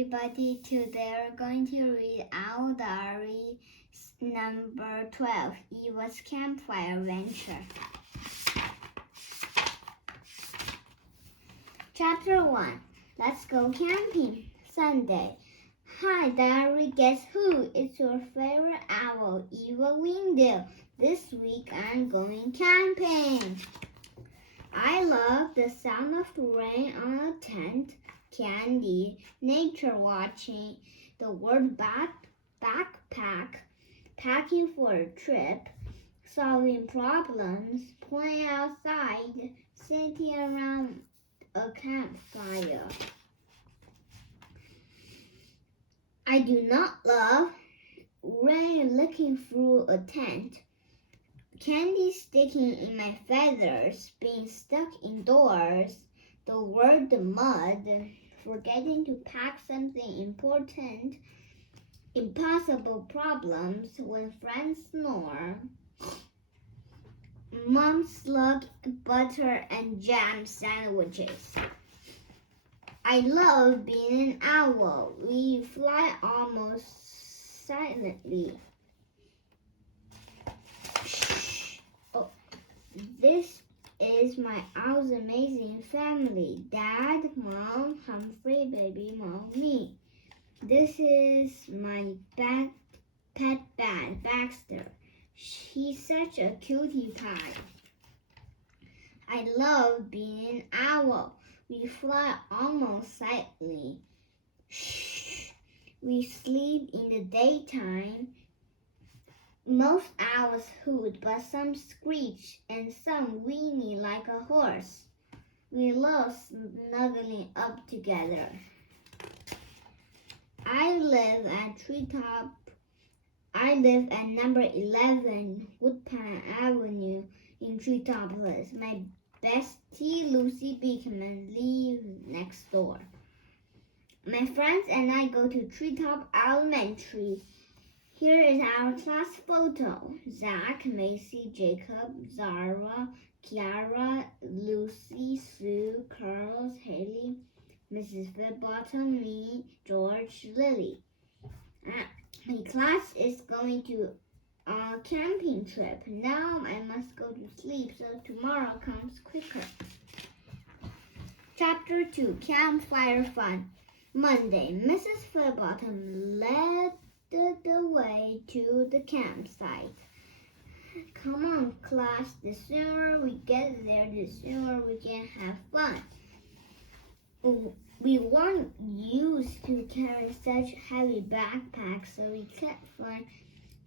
everybody. Today we're going to read our diary number 12. Eva's Campfire Adventure. Chapter 1. Let's go camping. Sunday. Hi, diary. Guess who? It's your favorite owl, Eva Wingdale. This week I'm going camping. I love the sound of rain on a tent, candy, nature watching, the word backpack, packing for a trip, solving problems, playing outside, sitting around a campfire. I do not love rain looking through a tent, candy sticking in my feathers, being stuck indoors, the word mud, forgetting to pack something important, impossible problems when friends snore, Mom's slug, butter and jam sandwiches. I love being an owl. We fly almost silently. This is my owl's amazing family. Dad, Mom, Humphrey, baby, Mom, me. This is my pet bat, Baxter. He's such a cutie pie. I love being an owl. We fly almost silently. We sleep in the daytime. Most owls hoot, but some screech and some whinny like a horse. We love snuggling up together. I live at number 11 Woodpine Avenue in Treetop Place. My bestie Lucy Beekman lives next door. My friends and I go to Treetop Elementary. Here is our class photo. Zach, Macy, Jacob, Zara, Kiara, Lucy, Sue, Carlos, Haley, Mrs. Fitbottom, me, George, Lily. My class is going to a camping trip. Now I must go to sleep so tomorrow comes quicker. Chapter 2. Campfire Fun. Monday, Mrs. Fitbottom led the way to the campsite. Come on, class. The sooner we get there, the sooner we can have fun. We weren't used to carry such heavy backpacks, so we kept flying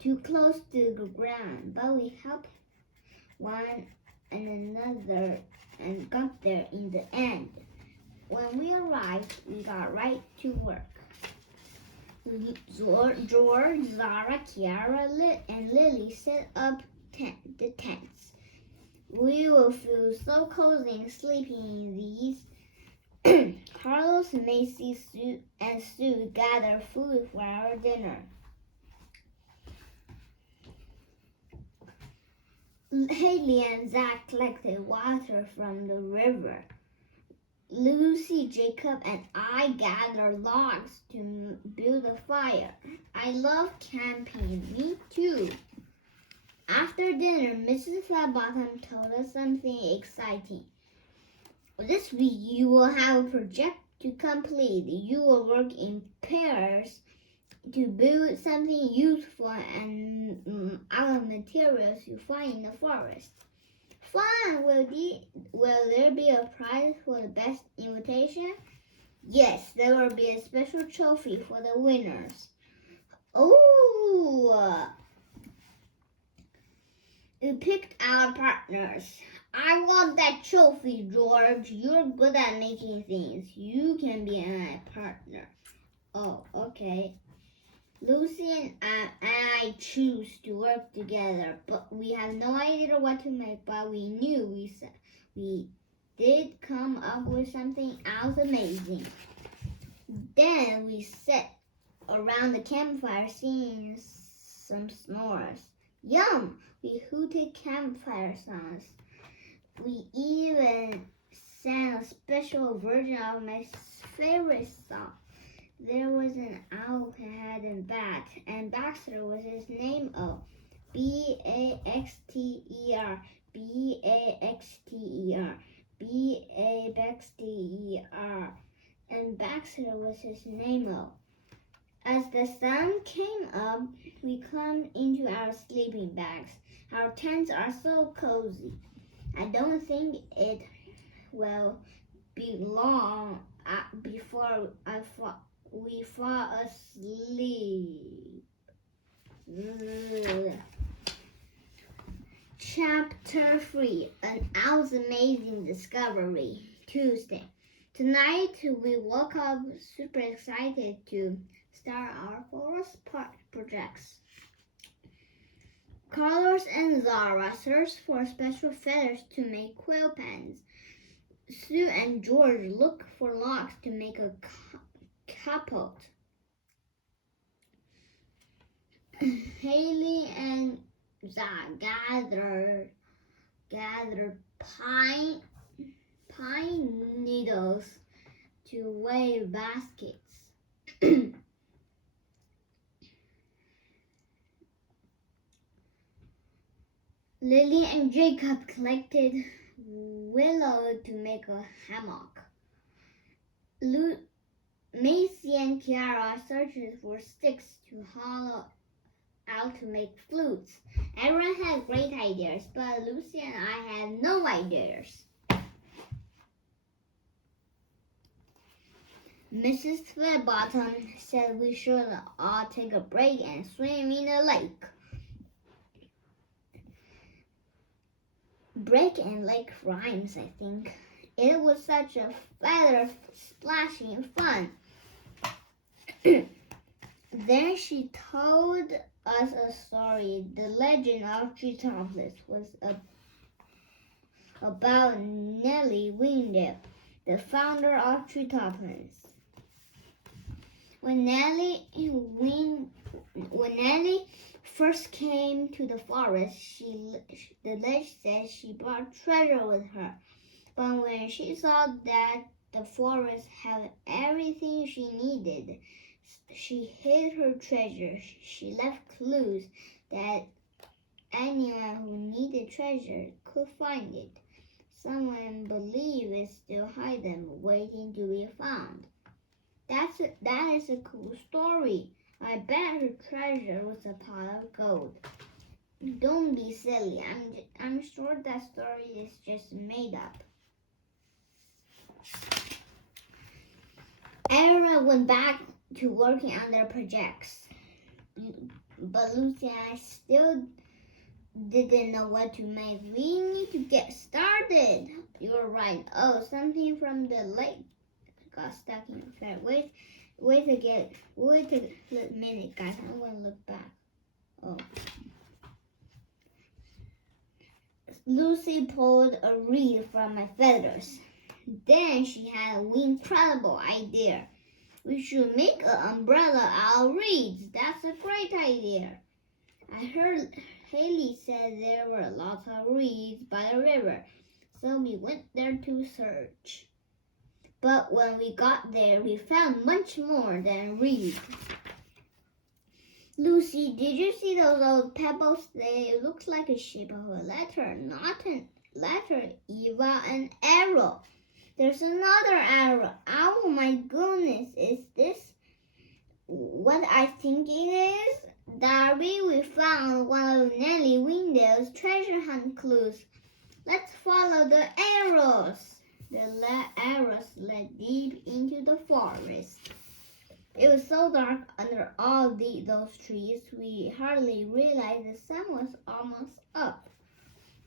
too close to the ground, but we helped one and another and got there in the end. When we arrived, we got right to work. George, Zara, Kiara, and Lily set up the tents. We will feel so cozy sleeping in these. Carlos, Macy, and Sue gather food for our dinner. Haley and Zach collected water from the river. Lucy, Jacob, and I gathered logs to build a fire. I love camping. Me too. After dinner, Mrs. Flatbottom told us something exciting. This week you will have a project to complete. You will work in pairs to build something useful and out of materials you find in the forest. Fun! Will there be a prize for the best invitation? Yes, there will be a special trophy for the winners. Oh! We picked our partners. I want that trophy, George. You're good at making things. You can be my partner. Oh, okay. Lucy and I choose to work together, but we have no idea what to make, but we knew we did come up with something else amazing. Then we sat around the campfire singing some snores. Yum! We hooted campfire songs. We even sang a special version of my favorite song. There was an owl head and bat, and Baxter was his name. Oh, Baxter, Baxter, Baxter, and Baxter was his name. Oh. As the sun came up, we climbed into our sleeping bags. Our tents are so cozy. I don't think it will be long before we fall asleep. Chapter 3, An Owl's Amazing Discovery, Tuesday. Tonight we woke up super excited to start our forest projects. Carlos and Zara searched for special feathers to make quill pens. Sue and George looked for logs to make a capot. Haley and Zach gathered pine needles to weave baskets. Lily and Jacob collected willow to make a hammock. Macy and Kiara searched for sticks to hollow out to make flutes. Everyone had great ideas, but Lucy and I had no ideas. Mrs. Flatbottom said we should all take a break and swim in the lake. Break and lake rhymes, I think. It was such a feather splashing fun. Then she told us a story. The legend of Treetoplets was about Nellie Wingdale, the founder of Treetoplets. When Nellie first came to the forest, the legend said she brought treasure with her. But when she saw that the forest had everything she needed, she hid her treasure. She left clues that anyone who needed treasure could find it. Someone believed it still hidden, waiting to be found. That is a cool story. I bet her treasure was a pot of gold. Don't be silly. I'm sure that story is just made up. Everyone went back to working on their projects. But Lucy and I still didn't know what to make. We need to get started. You're right. Oh, something from the lake got stuck in the fair. Wait a minute, guys. I'm going to look back. Oh. Lucy pulled a reed from my feathers. Then she had an incredible idea. We should make an umbrella out of reeds. That's a great idea. I heard Haley said there were lots of reeds by the river, so we went there to search. But when we got there, we found much more than reeds. Lucy, did you see those old pebbles? They look like a shape of a letter, not a letter, Eva, an arrow. There's another arrow. Oh my goodness, is this what I think it is? Darby, we found one of Nellie Wingdale's treasure hunt clues. Let's follow the arrows. The arrows led deep into the forest. It was so dark under all those trees, we hardly realized the sun was almost up.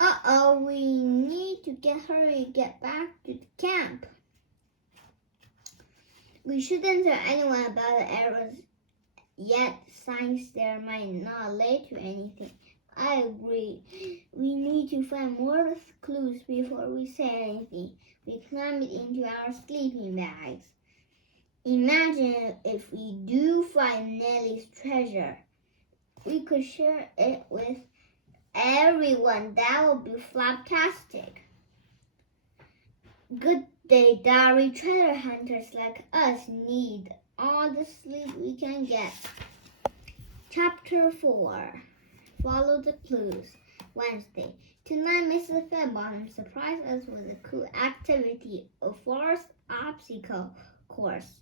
Uh-oh, we need to get back to the camp. We shouldn't tell anyone about the arrows yet, since there might not lead to anything. I agree. We need to find more clues before we say anything. We climbed into our sleeping bags. Imagine if we do find Nellie's treasure. We could share it with everyone. That would be fantastic. Good day, diary treasure hunters like us need all the sleep we can get. Chapter 4. Follow the clues. Wednesday. Tonight, Mrs. Fairbairn surprised us with a cool activity, a forest obstacle course.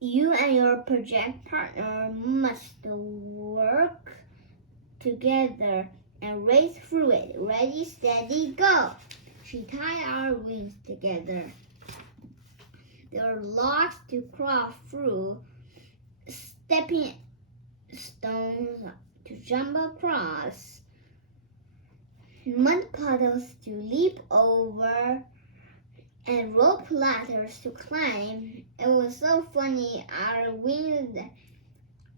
You and your project partner must work together and race through it. Ready, steady, go! She tied our wings together. There are logs to cross through, stepping stones to jump across, mud puddles to leap over, and rope ladders to climb. It was so funny, our wings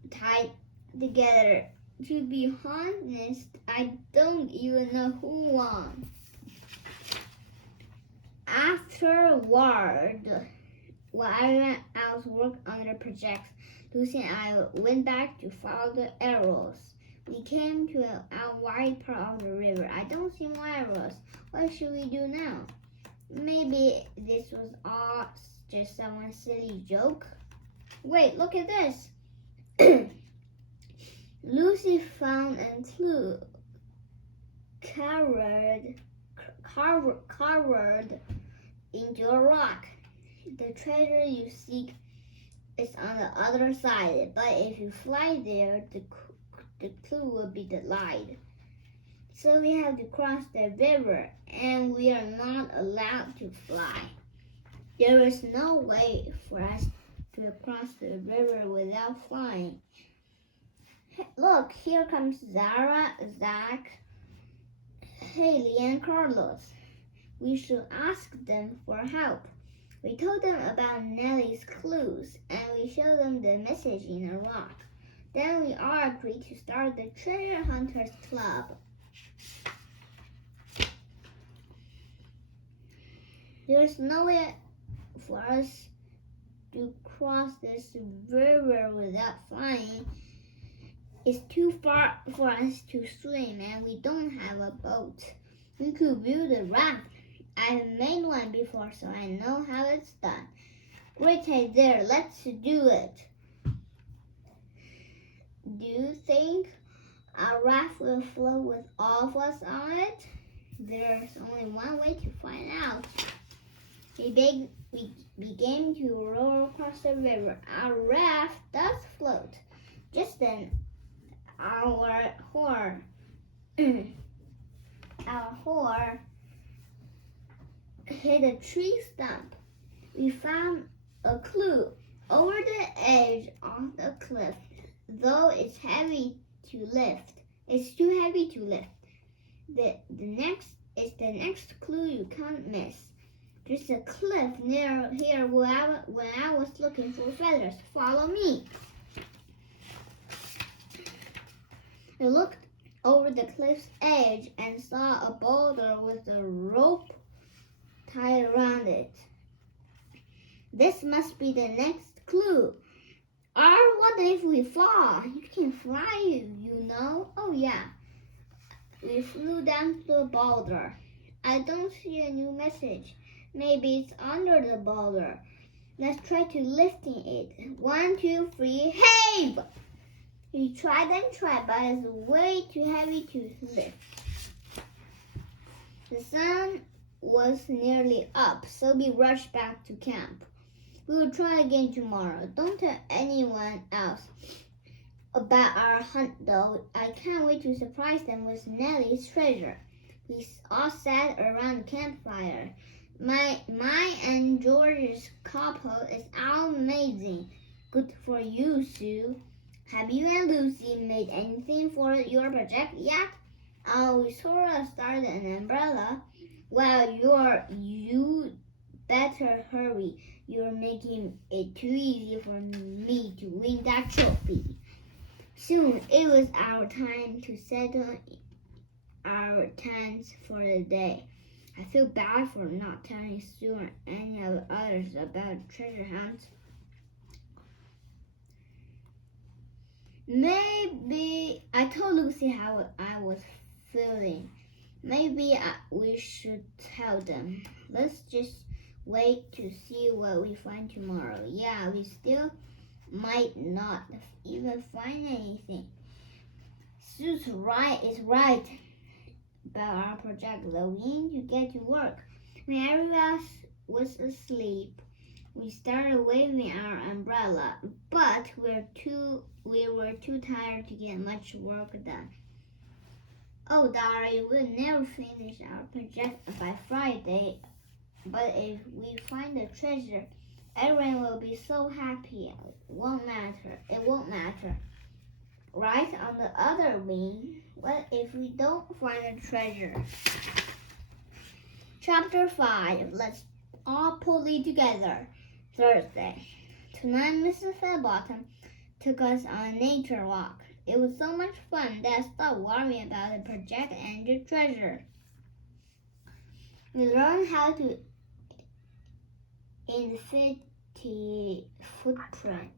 tied together. To be honest, I don't even know who won. Afterward, while everyone else worked on their projects, Lucy and I went back to follow the arrows. We came to a wide part of the river. I don't see more arrows. What should we do now? Maybe this was all just someone's silly joke. Wait, look at this. Lucy found a clue carved into a rock. The treasure you seek is on the other side, but if you fly there, the clue will be the light. So we have to cross the river, and we are not allowed to fly. There is no way for us to cross the river without flying. Look, here comes Zara, Zach, Haley, and Carlos. We should ask them for help. We told them about Nellie's clues, and we showed them the message in a rock. Then we all agreed to start the Treasure Hunters Club. There's no way for us to cross this river without flying. It's too far for us to swim, and we don't have a boat. We could build a raft. I've made one before, so I know how it's done. Great idea, let's do it. Do you think our raft will float with all of us on it? There's only one way to find out. We began to row across the river. Our raft does float. Just then, our oar hit a tree stump. We found a clue over the edge of the cliff, though it's too heavy to lift. The next clue you can't miss. There's a cliff near here when I was looking for feathers. Follow me. I looked over the cliff's edge and saw a boulder with a rope tied around it. This must be the next clue. I wonder if we fall. You can fly, you know. Oh yeah. We flew down to the boulder. I don't see a new message. Maybe it's under the boulder. Let's try to lifting it. 1, 2, 3, heave! We tried and tried, but it's way too heavy to lift. The sun was nearly up, so we rushed back to camp. We will try again tomorrow. Don't tell anyone else about our hunt, though. I can't wait to surprise them with Nellie's treasure. We all sat around the campfire. My and George's couple is amazing. Good for you, Sue. Have you and Lucy made anything for your project yet? We sort of started an umbrella. Well, you better hurry. You're making it too easy for me to win that trophy. Soon it was our time to settle our tents for the day. I feel bad for not telling Sue or any of the others about treasure hunts. Maybe I told Lucy how I was feeling. Maybe we should tell them. Let's just wait to see what we find tomorrow. Yeah, we still might not even find anything. Sue's is right about our project, though. We need to get to work. When everyone else was asleep, we started waving our umbrella, but we were too tired to get much work done. Oh, Dari, we'll never finish our project by Friday, but if we find the treasure, everyone will be so happy. It won't matter. Right on the other wing, what if we don't find the treasure? Chapter 5. Let's all pulley together. Thursday. Tonight, Mrs. Fairбottom took us on a nature walk. It was so much fun that I stopped worrying about the project and the treasure. We learned how to infinity footprint,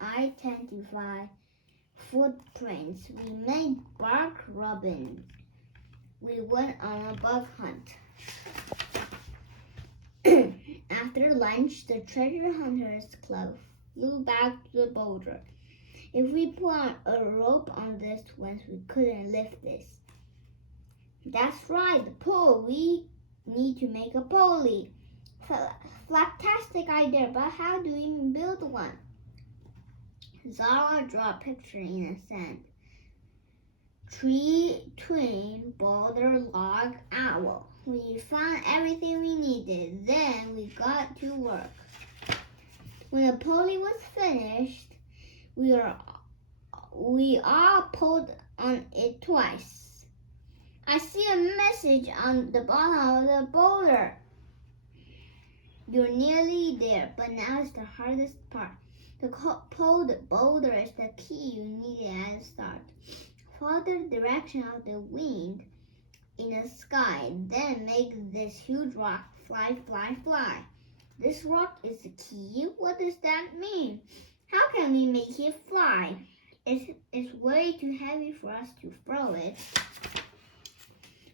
identify footprints. We made bark robins. We went on a bug hunt. After lunch, the treasure hunters club flew back to the boulder. If we put a rope on this once, we couldn't lift this. That's right, the pole. We need to make a pulley. Fantastic idea, but how do we build one? Zara drew a picture in the sand. Tree, twin, boulder, log, owl. We found everything we needed. Then we got to work. When the pulley was finished, we all pulled on it twice. I see a message on the bottom of the boulder. You're nearly there, but now is the hardest part. The pulled boulder is the key you needed at the start. Follow the direction of the wind in the sky, then make this huge rock fly, fly, fly. This rock is the key? What does that mean? How can we make it fly? It's way too heavy for us to throw it.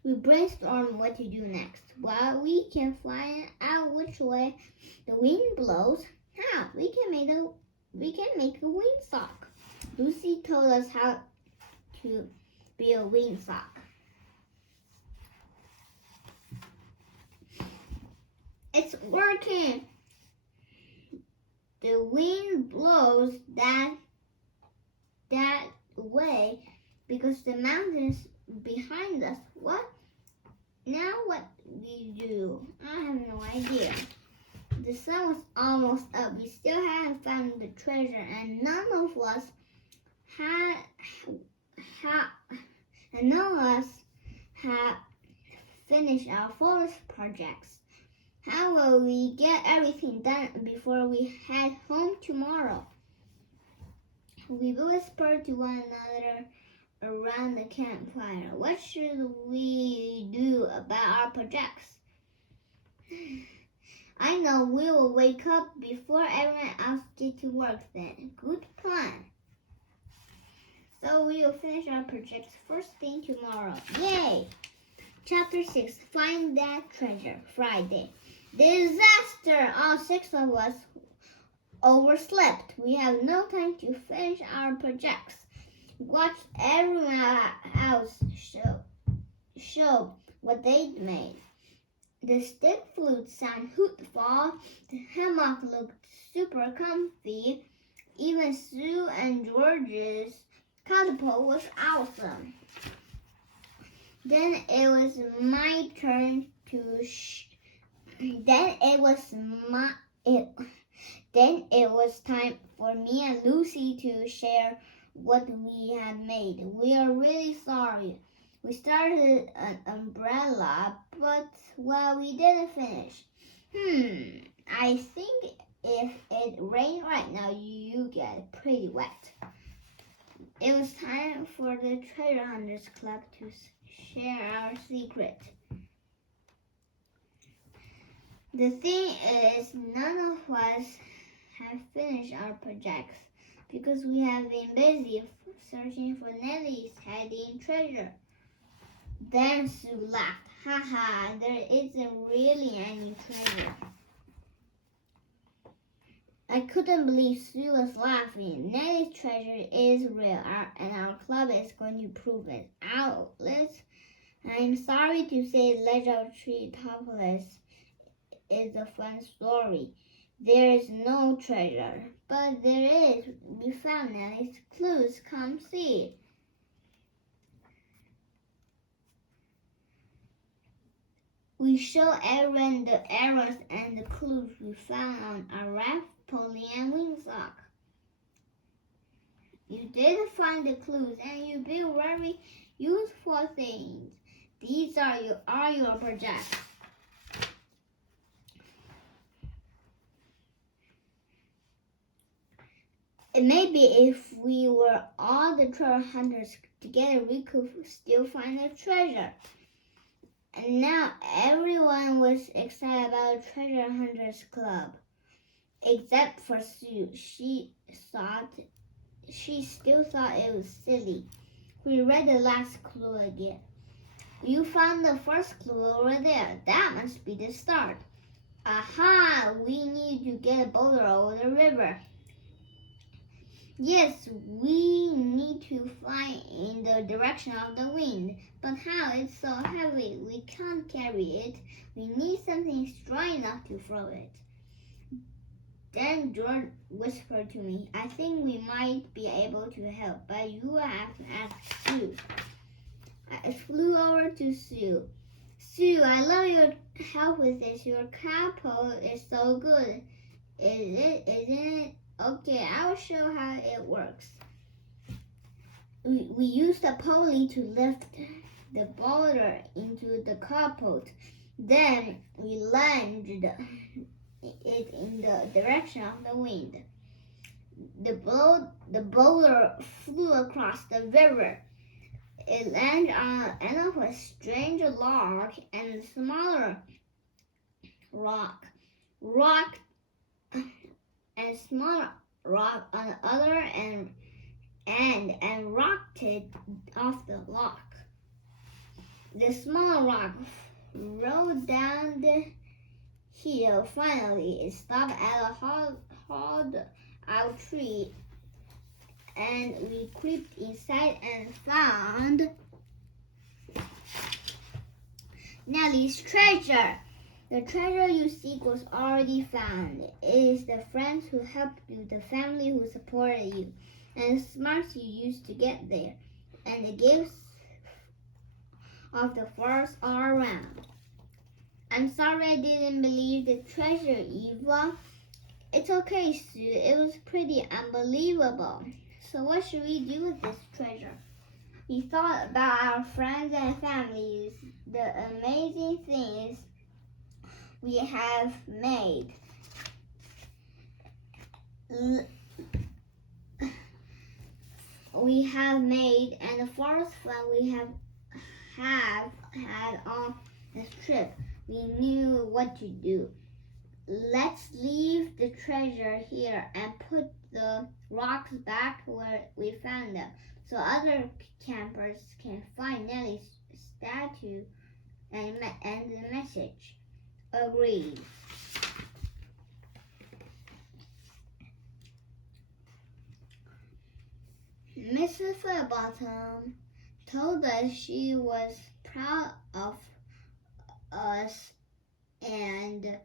We brainstorm what to do next. Well, we can find out which way the wind blows. How? We can make a windsock. Lucy told us how to be a windsock. It's working. The wind blows that way because the mountains behind us. What? Now what we do? I have no idea. The sun was almost up. We still hadn't found the treasure, and none of us had finished our forest projects. How will we get everything done before we head home tomorrow? We whispered to one another around the campfire. What should we do about our projects? I know we will wake up before everyone else gets to work then. Good plan. So we will finish our projects first thing tomorrow. Yay! Chapter 6. Find that treasure. Friday. Disaster! All 6 of us overslept. We have no time to finish our projects. Watch everyone else show what they made. The stick flute sound hootful. The hammock looked super comfy. Even Sue and George's catapult was awesome. Then it was my turn to Then it was time for me and Lucy to share what we had made. We are really sorry. We started an umbrella, but we didn't finish. I think if it rained right now, you get pretty wet. It was time for the Treasure Hunters Club to share our secret. The thing is, none of us have finished our projects because we have been busy searching for Nellie's hiding treasure. Then Sue laughed. Ha ha, there isn't really any treasure. I couldn't believe Sue was laughing. Nellie's treasure is real, and our club is going to prove it. Alice, I'm sorry to say Legend of Tree Topless is a fun story. There is no treasure, but there is. We found Nellie's clues. Come see. We show everyone the errors and the clues we found on our raft, Polly, and Wingsock. You did find the clues, and you built very useful things. These are your projects. And maybe if we were all the treasure hunters together, we could still find the treasure. And now everyone was excited about Treasure Hunters Club, except for Sue. She still thought it was silly. We read the last clue again. You found the first clue over there. That must be the start. Aha! We need to get a boulder over the river. Yes, we need to fly in the direction of the wind. But how? It's so heavy. We can't carry it. We need something strong enough to throw it. Then George whispered to me, I think we might be able to help, but you will have to ask Sue. I flew over to Sue. Sue, I love your help with this. Your catapult is so good. Isn't it? Okay, I will show how it works. We used a pulley to lift the boulder into the catapult. Then we lunged it in the direction of the wind. The boulder flew across the river. It landed on the end of a strange log and a smaller rock. And smaller rock on the other end and rocked it off the log. The small rock rolled down the hill. Finally, it stopped at a hollowed-out tree, and we crept inside and found Nellie's treasure. The treasure you seek was already found. It is the friends who helped you, the family who supported you, and the smarts you used to get there, and the gifts of the forest all around. I'm sorry I didn't believe the treasure, Eva. It's okay, Sue. It was pretty unbelievable. So what should we do with this treasure? We thought about our friends and families, the amazing things we have made. And the forest fun we have had on this trip. We knew what to do. Let's leave the treasure here and put the rocks back where we found them, so other campers can find Nellie's statue and the message. Agreed. Mrs. Fairbairn told us she was proud of us and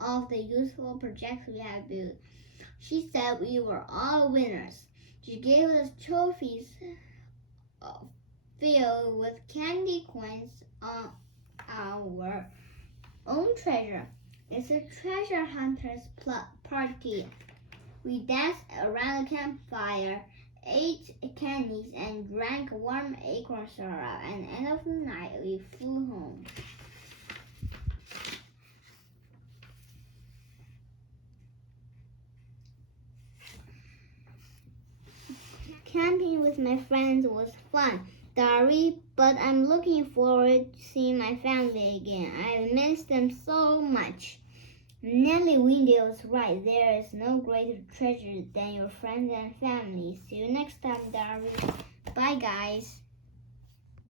of the useful projects we had built. She said we were all winners. She gave us trophies filled with candy coins on our own treasure. It's a treasure hunter's party. We danced around the campfire, ate candies, and drank warm acorn syrup. And at the end of the night, we flew home. Camping with my friends was fun, Dari, but I'm looking forward to seeing my family again. I miss them so much. Nellie Windy right. There is no greater treasure than your friends and family. See you next time, diaries. Bye, guys.